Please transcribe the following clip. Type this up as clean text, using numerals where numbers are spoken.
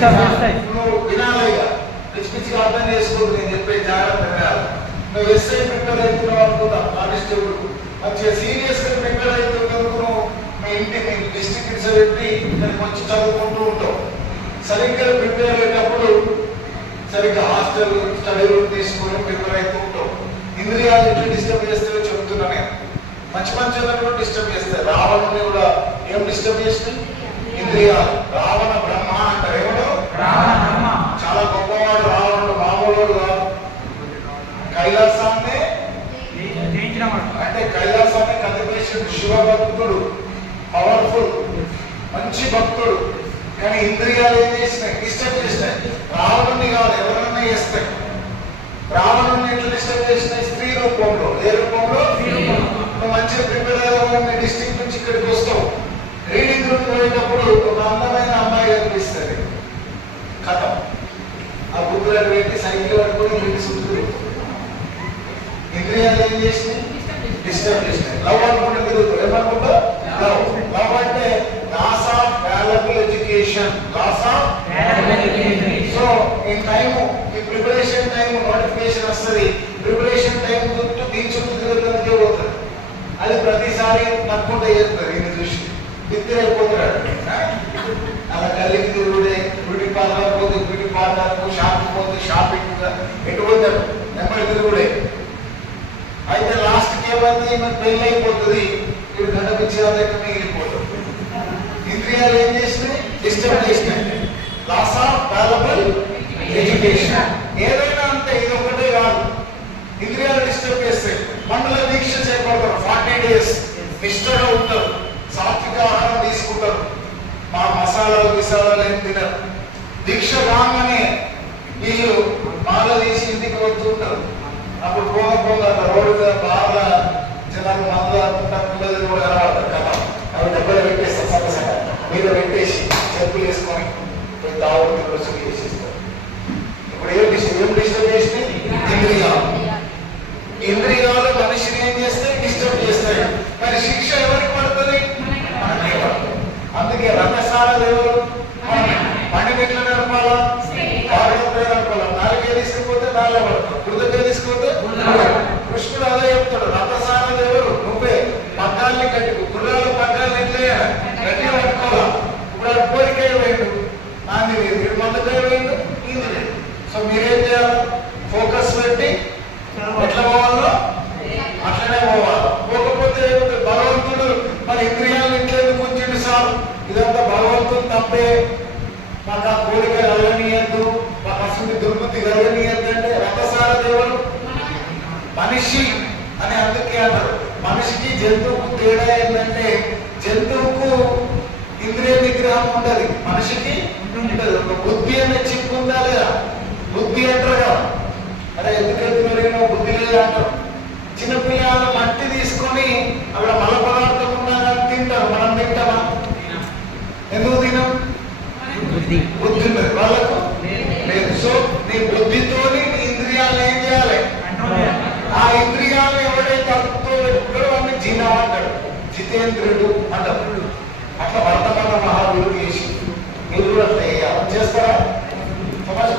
నువ్వు వినాలిగా పిచ్చి పిచ్చిగా అర్థం చేసుకోవద్దు. నేను చెప్పే జాగ్రత్త వినాలి. నువ్వు ఎస్ఐ ప్రిపేర్ అవుతున్నావు అనుకుందాం, కానిస్టేబుల్ మంచిగా సీరియస్ గా ప్రిపేర్ అవుతున్నందుకు మీ ఇంటి మీ డిస్ట్రిక్ట్ పెట్టి దానికి మంచి చదువుకుంటూ ఉంటావు. సరిగ్గా ప్రిపేర్ అయ్యేటప్పుడు సరిగ్గా హాస్టల్ స్టడీ రూమ్ తీసుకొని ప్రిపేర్ అవుతూ ఉంటావు. ఇంద్రియాలు ఎట్లా డిస్టర్బ్ చేస్తాయో చెప్తున్నా నేను. మంచి మంచి కూడా డిస్టర్బ్ చేస్తాయి. రావణుని కూడా ఏం డిస్టర్బ్ చేస్తాయి? ఇంద్రియాలు. రావణ బ్రహ్మ అంటారు. ఎవడు? చాలా గొప్పవాడు రావణుడు, మామూలు కాదు. కైలాసాన్ని అంటే కైలాసాన్ని కదిపేసిన శివభక్తుడు, పవర్ఫుల్ మంచి భక్తుడు. కానీ ఇంద్రియాలు ఏం చేసినాయి? డిస్టర్బ్ చేసినాయి. రావణుని కాదు, ఎవరన్నా చేస్తాయి. రావణుని ఎట్లా డిస్టర్బ్ చేసినాయి? స్త్రీ రూపంలో. ఏ రూపంలో? నువ్వు మంచిగా ప్రిపేర్ అయ్యావు, మీ డిస్ట్రిక్ట్ నుంచి ఇక్కడికి వస్తావు. రీడింగ్ రూమ్ పోయేటప్పుడు ఒక అందమైన అమ్మాయి కనిపిస్తుంది. కథ ఆ బుద్ధులను పెట్టి సైకిల్ పట్టుకుని ఇంటికి చుట్టూ ఇంద్రియాలు ఏం చేసినాయి? డిస్టర్బ్ చేసినాయి. లవ్ అనుకుంటే తిరుగుతారు. ఏమనుకుంటా? లవ్. లవ్ అంటే loss of valuable education. Loss of so ఈ టైము, ఈ ప్రిపరేషన్ టైం నోటిఫికేషన్ వస్తుంది. ప్రిపరేషన్ టైం చుట్టూ దీని చుట్టూ తిరుగుతానికే పోతుంది. అది ప్రతిసారి తప్పకుండా చేస్తారు. ఇది చూసి బిత్తిరి అయిపోతున్నాడు. అలా గల్లీకి తిరుగుడే, బ్యూటీ పార్లర్ పోతే బ్యూటీ పార్లర్, షాపింగ్ పోతే షాపింగ్, ఎటు పోతాడు నెమ్మది తిరుగుడే. అయితే లాస్ట్కి ఏమైంది? మన పెళ్ళి అయిపోతుంది. ఇప్పుడు గడపించిన దగ్గర మిగిలిపోతుంది. ఇంద్రియాలు ఏం చేసినాయి? డిస్టర్బ్ చేసినాయి. Loss of valuable education. ఏదైనా అంతే, ఇది ఒకటే కాదు. ఇంద్రియాలు డిస్టర్బ్ చేస్తాయి. మండల దీక్ష చేపడతారు. 40 days నిష్ఠగా ఉంటారు. సాత్విక ఆహారం తీసుకుంటారు. మా మసాలాలు విసాలాలు ఏం తినరు. దీక్ష రాగానే వీళ్ళు మాల తీసి ఇంటికి వస్తుంటారు. అప్పుడు పోగా రోడ్డు మీద బాగా జనాలు మందు అనుకుంటా పిల్లలు కూడా కనబడతారు కదా. అవి దగ్గర పెట్టేస్తారు. సగసగ మీద పెట్టేసి చెప్పులు వేసుకొని తాగుడు రుసులు చేసేస్తారు. ఇప్పుడు ఏం డిస్టర్బ్ చేసినాయి? ఇంద్రియాలు. ఇంద్రియాలు మనిషిని ఏం చేస్తాయి? డిస్టర్బ్ చేస్తాయి. మరి శిక్ష ఎవరికి పడుతుంది? మనకే పడుతుంది. అందుకే రకసారాలు ఎవరు? పండుగ ఎట్లా నడపాలా? వారంతో నడపాలా. నాలుగే తీసుకుపోతే నాలుగు పడతాం, కృతజ్ఞ తీసుకుపోతే. కృష్ణుడు అదే చెప్తాడు. రకసారాలు ఎవరు? నువ్వే. పగ్గాల్ని కట్టుకు, గుర్రాల పగ్గాల్ని ఎట్లా గట్టిగా పట్టుకోవాలా. ఇప్పుడు ఆ కోరికాయ వేయండు, నాంది లేదు. ఇప్పుడు మందుకాయ వేయండు, ఇంది లేదు. సో మీరేం చేయాలి? ఫోకస్ పెట్టి ఎట్లా పోవాలో అట్లనే పోవాలి. పోకపోతే భగవంతుడు మరి ఇంద్రియాలు ఇంట్లేదు కొంచెం సార్ ఇదంతా భగవంతుడు తప్పే, మాకు ఆ కోరిక కలగనీయద్దు, మాకు అసలు దుర్బుద్ధి కలగనీయద్దు అంటే రకసార దేవుడు మనిషి అని అందుకే అంటారు. మనిషికి జంతువుకు తేడా ఏంటంటే జంతువుకు ఇంద్రియ నిగ్రహం ఉండదు, మనిషికి ఉంటుంది. ఒక బుద్ధి అనే చిక్కు ఉందా లేదా? బుద్ధి అంటారు కదా. అదే ఎందుకు బుద్ధి లేదా అంటారు. చిన్నపిల్లలు మట్టి తీసుకొని అక్కడ మల పదార్థం ఉన్నా తింటారు. మనం తింటామా? ఎందుకు తినం? బుద్ధి ఉన్నది వాళ్ళకు లేదు. సో నీ బుద్ధితో నీ ఇంద్రియాలను ఏం చేయాలి? ఆ ఇంద్రియాలను ఎవడైతే అర్థంతో పెట్టుకుంటాడో వాడిని జిన అంటాడు, జితేంద్రుడు అంటారు. అట్లా వర్తమాన మహావీరుడు చేసి మీరు కూడా అట్లా చేస్తారా? సమస్య